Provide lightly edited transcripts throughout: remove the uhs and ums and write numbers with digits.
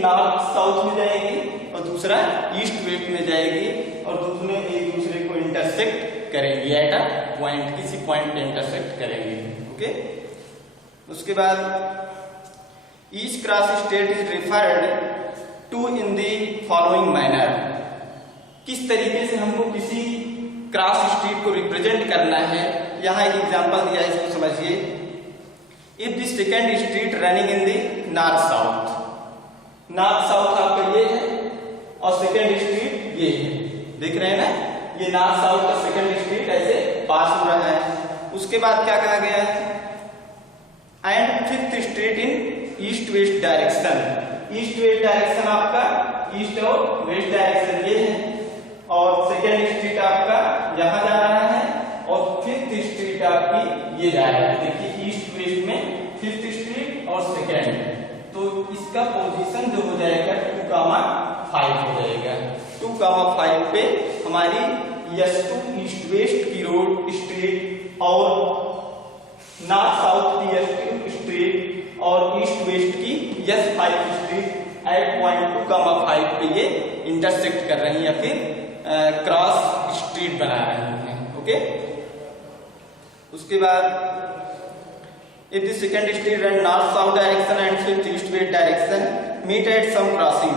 North south में जाएगी और दूसरा ईस्ट वेस्ट में जाएगी और दोनों एक दूसरे को इंटरसेक्ट करेंगी एट अ पॉइंट, किसी पॉइंट पे इंटरसेक्ट करेंगी। ओके, उसके बाद each cross straight is referred to in the following manner. किस तरीके से हमको किसी क्रॉस स्ट्रीट को रिप्रेजेंट करना है, यहाँ एक एग्जांपल दिया है, इसको समझिए। If the second street running in the north south, north south आपका ये है और सेकेंड स्ट्रीट ये है, देख रहे हैं ना, ये नॉर्थ साउथ का सेकेंड स्ट्रीट ऐसे पास हो रहा है। उसके बाद क्या कहा गया है, and fifth street in east west direction. East west direction आपका ईस्ट और वेस्ट डायरेक्शन ये है और सेकेंड स्ट्रीट आपका यहां जा रहा है और फिफ्थ स्ट्रीट आपकी ये जा रहा है। देखिए ईस्ट वेस्ट में फिफ्थ स्ट्रीट और सेकेंड, तो इसका पोजीशन जो हो जाएगा 2,5 हो जाएगा। 2,5 पे हमारी S2 ईस्ट वेस्ट की रोड स्ट्रीट और नॉर्थ साउथ की S2 स्ट्रीट और ईस्ट वेस्ट की S5 स्ट्रीट एट पॉइंट 2,5 पे ये इंटरसेक्ट कर रही है या फिर क्रॉस स्ट्रीट बना रही है। ओके, उसके बाद if the second street run north south direction and fifth east west direction meet at some crossing,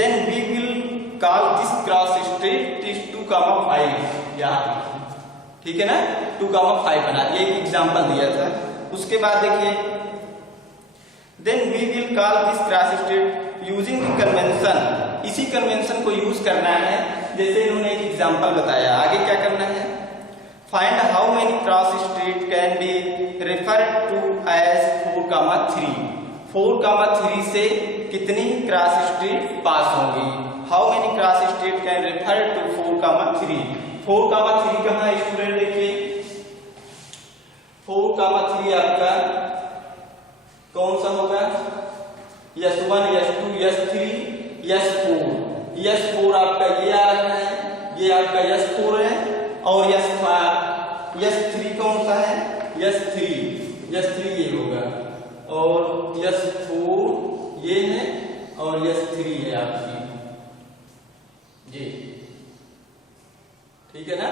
then we will call this cross street is 2,5। यहाँ ठीक है ना, 2,5 बना दिया, एक एग्जांपल दिया था। उसके बाद देखिए then we will call this cross street using the convention, इसी कन्वेंशन को यूज करना है जैसे इन्होंने एक एग्जांपल बताया। आगे क्या करना है, find how many cross street can be referred to as 4,3। 4,3 से कितनी क्रॉस स्ट्रीट पास होंगी, how many cross street can refer to 4,3। 4,3 कहाँ है स्टूडेंट, देखिए 4,3 आपका कौन सा होगा, S1 S2 S3 S4। S4 आपका ये आ रहा है, ये आपका S4 है और S3 कौन सा है, S3 ये होगा और S4 ये है और S3 है आपकी ये, ठीक है ना।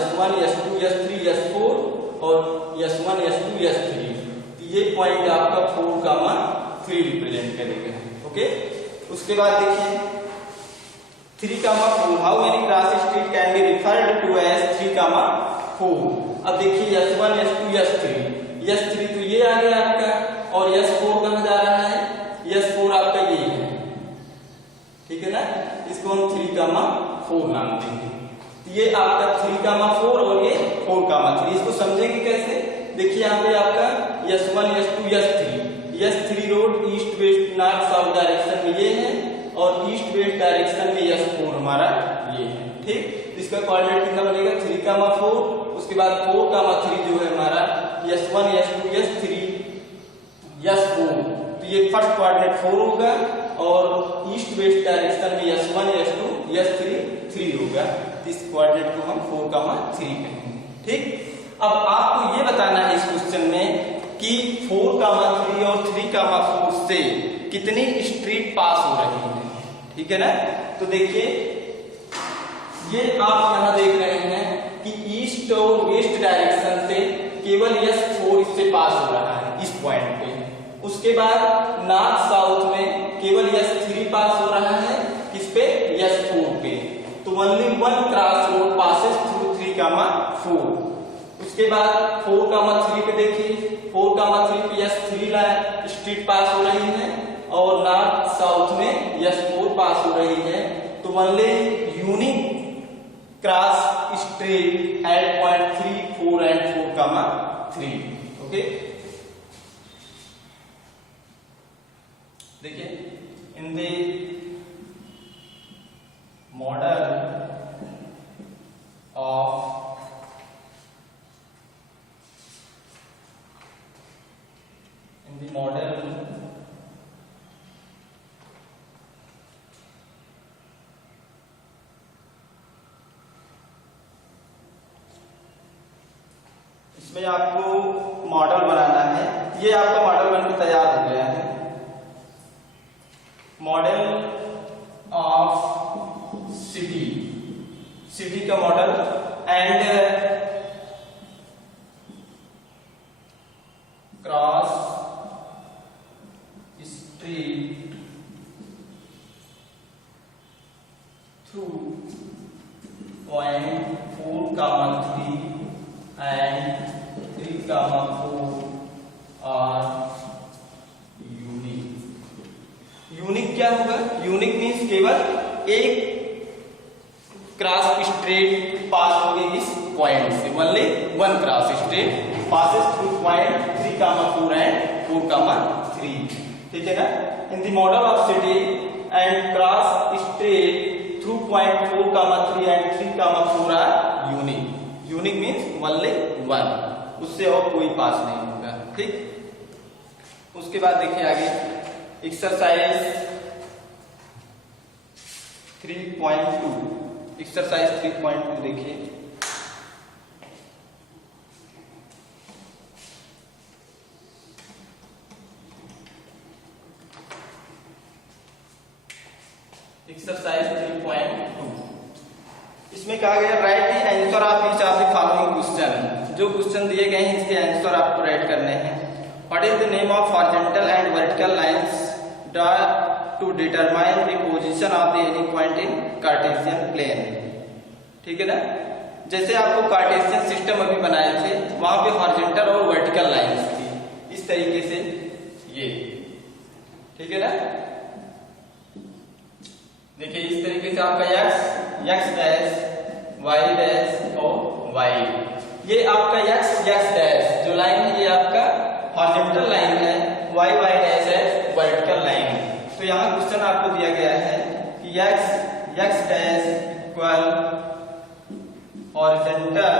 S1 S2 S3 S4 और S1 S2 S3, ये पॉइंट आपका 4,3 रिप्रेजेंट करेगा। ओके, उसके बाद देखिए 3,4 how many cross street can be referred to as 3,4। अब देखिए S1 S2 S3 तो ये आ गया आपका और S4 कहां जा रहा है, S4 आपका ये है, ठीक है ना, इसको हम 3,4 नाम देंगे। ये आपका 3,4 और ये 4,3, इसको समझेंगे कैसे, देखिए यहाँ पे आपका S1 S2 S3 road east west north south direction में ये है और ईस्ट वेस्ट डायरेक्शन में S4 हमारा ये है। ठीक, इसका कोऑर्डिनेट कितना बनेगा 3,4, उसके बाद 4,3 जो है हमारा S1 S2 S3 S4, तो ये फर्स्ट कोऑर्डिनेट 4 होगा और ईस्ट वेस्ट डायरेक्शन में S1 S2 S3 3 होगा, इस कोऑर्डिनेट को हम 4,3 कहेंगे। ठीक, अब आपको ये बताना है इस क्वेश्चन में कि 4,3 और 3,4 से कितनी स्ट्रीट पास हो रही है, ठीक है ना। तो देखिए ये आप यहां देख रहे हैं कि ईस्ट और वेस्ट डायरेक्शन से केवल S4 इससे पास हो रहा है इस पॉइंट पे। उसके बाद नॉर्थ साउथ में केवल S3 पास हो रहा है किस पे, S4 पे। तो only one cross road passes through 3,4। उसके बाद 4,3 पे देखिए 4,3 पे S3 स्ट्रीट पास हो रही है और नॉर्थ साउथ में S4 पास हो रही है। तो only unique cross street at point 3, 4 and 4,3। Okay, देखिए इन द मॉडल ऑफ इसमें आपको मॉडल बनाना है, ये आपका मॉडल बनकर तैयार हो गया है। मॉडल ऑफ सिटी, सिटी का model and cross street through point 4,3 and 3,4 are unique क्या होगा? यूनिक मीन्स केवल एक क्रॉस स्ट्रेट पास होगी इस पॉइंट से, only one cross straight passes through point 3,4 and 4,3. ठीक है ना? In the model of city and cross straight through point 4,3 and 3,4 are unique. Unique means only one, उससे और कोई पास नहीं होगा. ठीक? उसके बाद देखिए आगे एक्सरसाइज 3.2. एक्सरसाइज 3.2 देखिए. एक्सरसाइज 3.2 इसमें कहा गया write the answer of each of the following question. जो क्वेश्चन दिए गए हैं इसके आंसर आपको राइट करने हैं. What is the name of horizontal and vertical lines draw to determine the position of the any point in cartesian plane. ठीक है ना? जैसे आपको कार्टेशियन सिस्टम अभी बनाए थे वहां पे हॉरिजॉन्टल और वर्टिकल लाइंस थी इस तरीके से ये. ठीक है ना? देखिए इस तरीके से आपका x डैश y डैश और y, ये आपका x डैश जो लाइन है ये आपका हॉरिजॉन्टल लाइन है, y डैश है वर्टिकल लाइन. तो यहाँ क्वेश्चन आपको दिया गया है कि x dash equal horizontal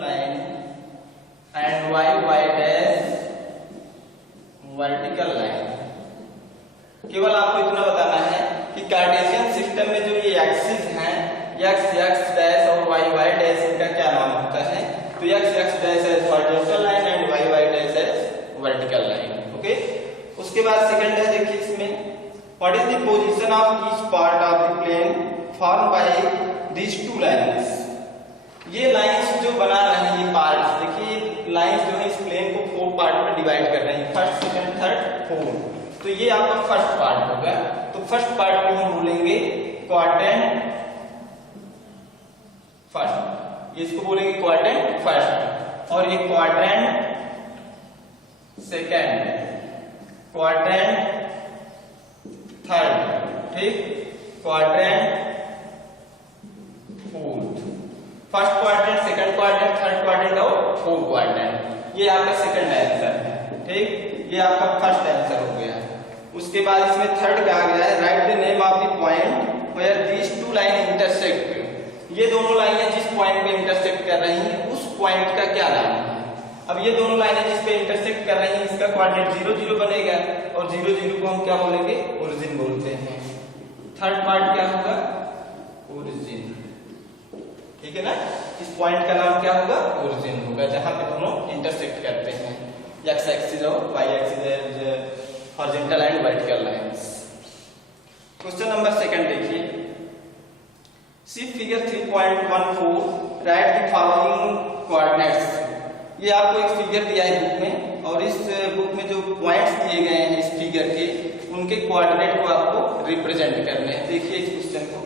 line and y dash vertical line. केवल आपको इतना बताना है कि कार्टेशियन सिस्टम में जो ये एक्सिस हैं x डैश और y डैश इनका क्या नाम होता है? तो x डैश है horizontal line and y dash है वर्टिकल लाइन. ओके. उसके बाद सेकंड है देखिए इसमें what is the position of each part of the plane form by these two lines. ये लाइंस जो बना रहे हैं ये पार्ट्स, देखिए लाइंस जो है इस प्लेन को 4 पार्ट में डिवाइड कर रहे हैं, फर्स्ट सेकंड थर्ड फोर्थ. तो ये आपका फर्स्ट पार्ट होगा. तो फर्स्ट पार्ट को हम बोलेंगे क्वाड्रेंट फर्स्ट, ये इसको बोलेंगे क्वाड्रेंट फर्स्ट, और ये क्वाड्रेंट सेकंड, क्वाड्रेंट थर्ड, ठीक, quadrant fourth. First quadrant, second quadrant, third quadrant और फोर्थ क्वाड्रेंट. ये आपका सेकंड आंसर है. ठीक, ये आपका फर्स्ट आंसर हो गया. उसके बाद इसमें थर्ड कहा गया है write the name of the point where these two line intersect. ये दोनों लाइनें जिस पॉइंट पे इंटरसेक्ट कर रही हैं उस पॉइंट का क्या नाम है? अब ये दोनों लाइनें जिस पे इंटरसेक्ट कर रही हैं इसका कोऑर्डिनेट 0 0 बनेगा और 0 0 को हम क्या बोलेंगे? ओरिजिन बोलते हैं. थर्ड पार्ट क्या होगा? ओरिजिन. ठीक है ना? इस पॉइंट का नाम क्या होगा? ओरिजिन होगा, जहां पे दोनों इंटरसेक्ट करते हैं. x एक्सिस और y axis horizontal and vertical lines. Question number second देखिए. C figure 3.14 write the following coordinates. ये आपको एक फिगर दिया है बुक में और इस बुक में जो पॉइंट्स दिए गए हैं इस फिगर के उनके कोऑर्डिनेट को आपको रिप्रेजेंट करने हैं. देखिए इस क्वेश्चन को.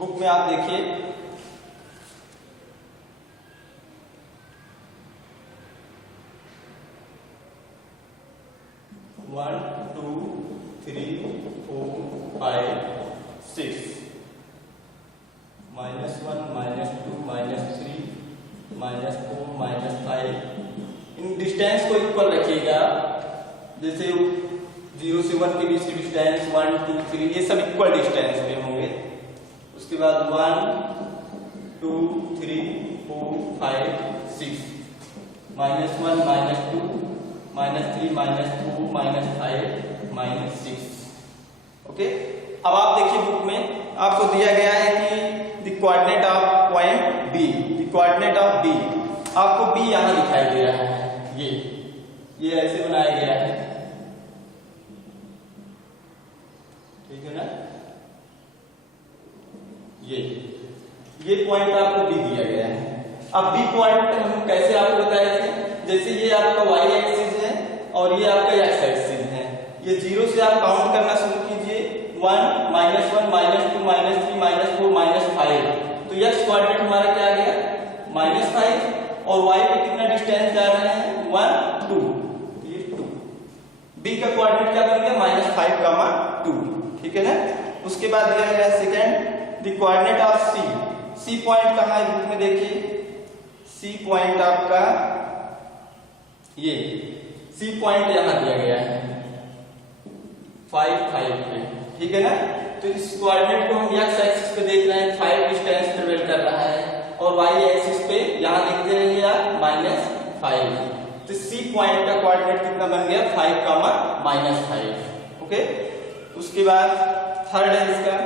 बुक में आप देखिए 1 2 3 4 5 6 -1 -2 -3 -4 -5. इन डिस्टेंस को इक्वल रखिएगा. जैसे 0 से 1 के बीच की डिस्टेंस 1 2 3 ये सब इक्वल डिस्टेंस में होंगे. उसके बाद 1 2 3 4 5 6 -1 -2 -3 -4 -5 -6। ओके, अब आप देखिए बुक में आपको दिया गया है कि the coordinate of point B, the coordinate of B, आपको बी यहां दिखाई दे रहा है, ये ऐसे बनाया गया है, ठीक है ना। ये पॉइंट आपको बी दिया गया है। अब बी पॉइंट हम कैसे आपको बताए थे, जैसे ये आपका वाई एक्सिस है और ये आपका एक्स एक्सिस है, ये 0 से आप काउंट करना शुरू कीजिए, 1 -1 -2 -3 -4 -5, तो एक्स कोऑर्डिनेट हमारा क्या आ गया -5 और वाई पे कितना डिस्टेंस जा रहे हैं 1 2, ये 2। बी का कोऑर्डिनेट क्या बन गया -5, 2, ठीक है ना। उसके बाद दिया गया second the coordinate of C, C point कहां है बुक में देखिए, सी पॉइंट आपका ये सी पॉइंट यहां दिया गया है 5 5 पे, ठीक है ना। तो इस कोऑर्डिनेट को हम एक्स एक्सिस पे देख रहे हैं, 5 डिस्टेंस ट्रेवल कर रहा है, और वाई एक्सिस पे यहां देखते रहिए आप -5, तो सी पॉइंट का कोऑर्डिनेट कितना बन गया 5, -5। ओके, उसके बाद थर्ड है इसका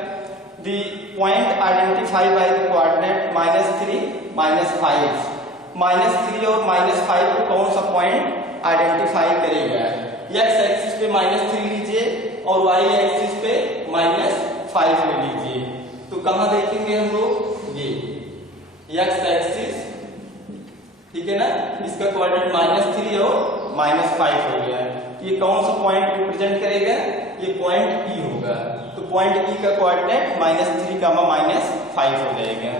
the point identify by the coordinate -3 -5, -3 और -5 को कौन सा पॉइंट आइडेंटिफाई करेगा, एक्स एक्सिस पे -3 लीजिए और वाई एक्सिस पे -5 ले लीजिए, तो कहां देखेंगे हम लोग, ये एक्स एक्सिस, ठीक है ना, इसका कोऑर्डिनेट -3 और -5 हो गया, ये कौन सा पॉइंट रिप्रेजेंट करेगा, ये पॉइंट ई होगा, तो पॉइंट ई का कोऑर्डिनेट -3, -5 हो जाएगा।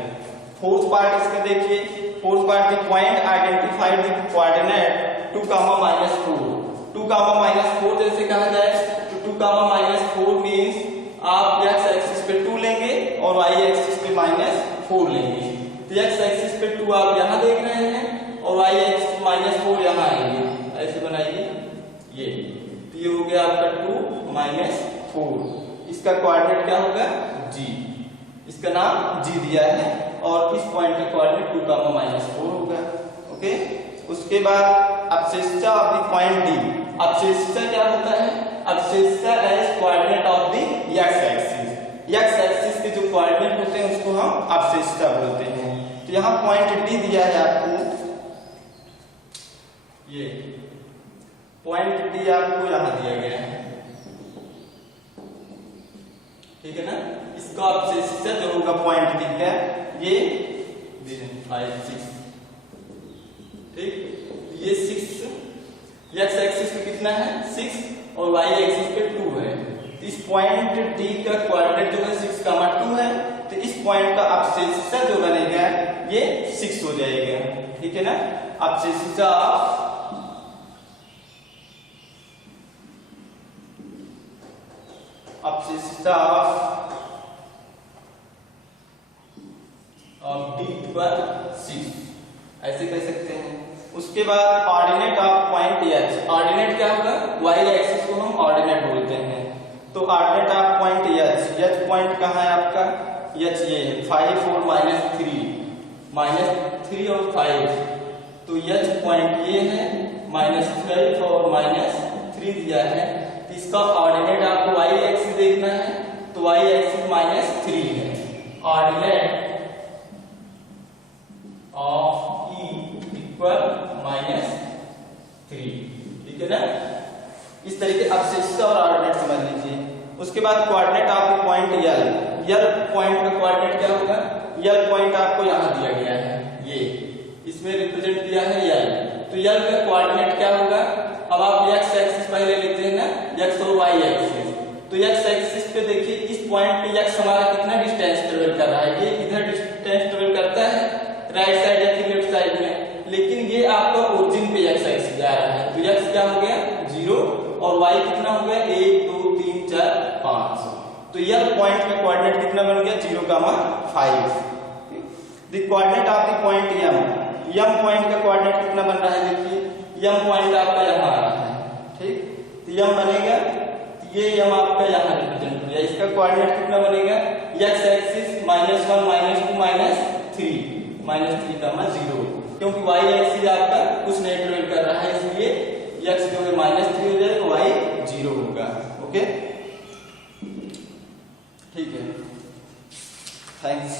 फोर्थ पार्ट इसका देखिए, fourth part the point identified the coordinate 2, -4, 2, -4 जैसे कहा जाए तो 2, -4 मींस आप एक्स एक्सिस पे 2 लेंगे और वाई एक्सिस पे -4 लेंगे, तो एक्स एक्सिस पे 2 आप यहां देख रहे हैं और वाई एक्सिस -4 यहां आएंगे, ऐसे बनाइए, तो ये हो गया आपका 2 -4, इसका कोऑर्डिनेट क्या होगा जी, इसका नाम जी दिया है और इस पॉइंट का कोऑर्डिनेट 2, -4 होगा। ओके, उसके बाद abscissa of the point D, abscissa क्या होता है, abscissa as coordinate of the X axis, X axis के जो कोऑर्डिनेट होते हैं उसको हम अब्सिस्सा बोलते हैं। तो यहाँ पॉइंट डी दिया है आपको, ये पॉइंट डी आपको यहां दिया गया है, ठीक है ना, इसका अब्सिस्सा जो होगा पॉइंट डी का ये 5 6, ठीक, ये 6 एक्स एक्सिस पे कितना है 6 और वाई एक्सिस पे 2 है, तो इस पॉइंट डी का कोऑर्डिनेट जो है 6, 2 है, तो इस पॉइंट का अब्सिस्सा जो बनेगा ये 6 हो जाएगा, ठीक है ना। अब्सिस्सा ऑफ डी पर 6 ऐसे कह सकते हैं। उसके बाद ordinate of point H, ordinate क्या होगा, वाई एक्सिस को हम ऑर्डिनेट बोलते हैं, तो ordinate of point H, H point कहाँ है आपका, एच ये है 5 और -3 और 5, तो एच पॉइंट ये है -12 और -3 दिया है, तो इसका ऑर्डिनेट आपको वाई एक्सिस देखना है, तो वाई एक्सिस -3 है, ऑर्डिनेट ऑफ ई इक्वल -3, ठीक है ना। इस तरीके अब्सिस्सा और ऑर्डिनेट समझ लीजिए। उसके बाद coordinate of the point L, L point का कोऑर्डिनेट क्या होगा, यल पॉइंट आपको यहां दिया गया है, ये इसमें रिप्रेजेंट किया है यल, तो यल का कोऑर्डिनेट क्या होगा, अब आप एक्स एक्सिस पहले लेते हैं ना, एक्स और वाई एक्सिस, तो एक्स एक्सिस पे देखिए इस पॉइंट पे एक्स हमारा कितना डिस्टेंस ट्रेवल कर रहा है, ये इधर डिस्टेंस ट्रेवल करता है राइट साइड या फिर लेफ्ट साइड में, लेकिन ये आपका ओरिजिन पे एक्स एक्सिस जा रहा है, तो एक्स क्या हो गया 0 और वाई कितना हो गया 1 2 3 4 5, तो यल पॉइंट का कोऑर्डिनेट कितना बन गया 0, 5। The coordinate of the point M, M point का कोऑर्डिनेट कितना बन रहा है, देखिए एम पॉइंट आपका यहाँ आ रहा है, ठीक, तो एम बनेगा, ये एम आपका यहाँ रिप्रेजेंट हो गया, इसका कोऑर्डिनेट कितना बनेगा, एक्स एक्सिस -1 -2 -3 कामा 0, क्योंकि y एक्सिस आपका कुछ नहीं ट्रेवल कर रहा है, इसलिए x जो है -3 हो जाएगा, y 0 होगा। ओके, ठीक है, थैंक्स।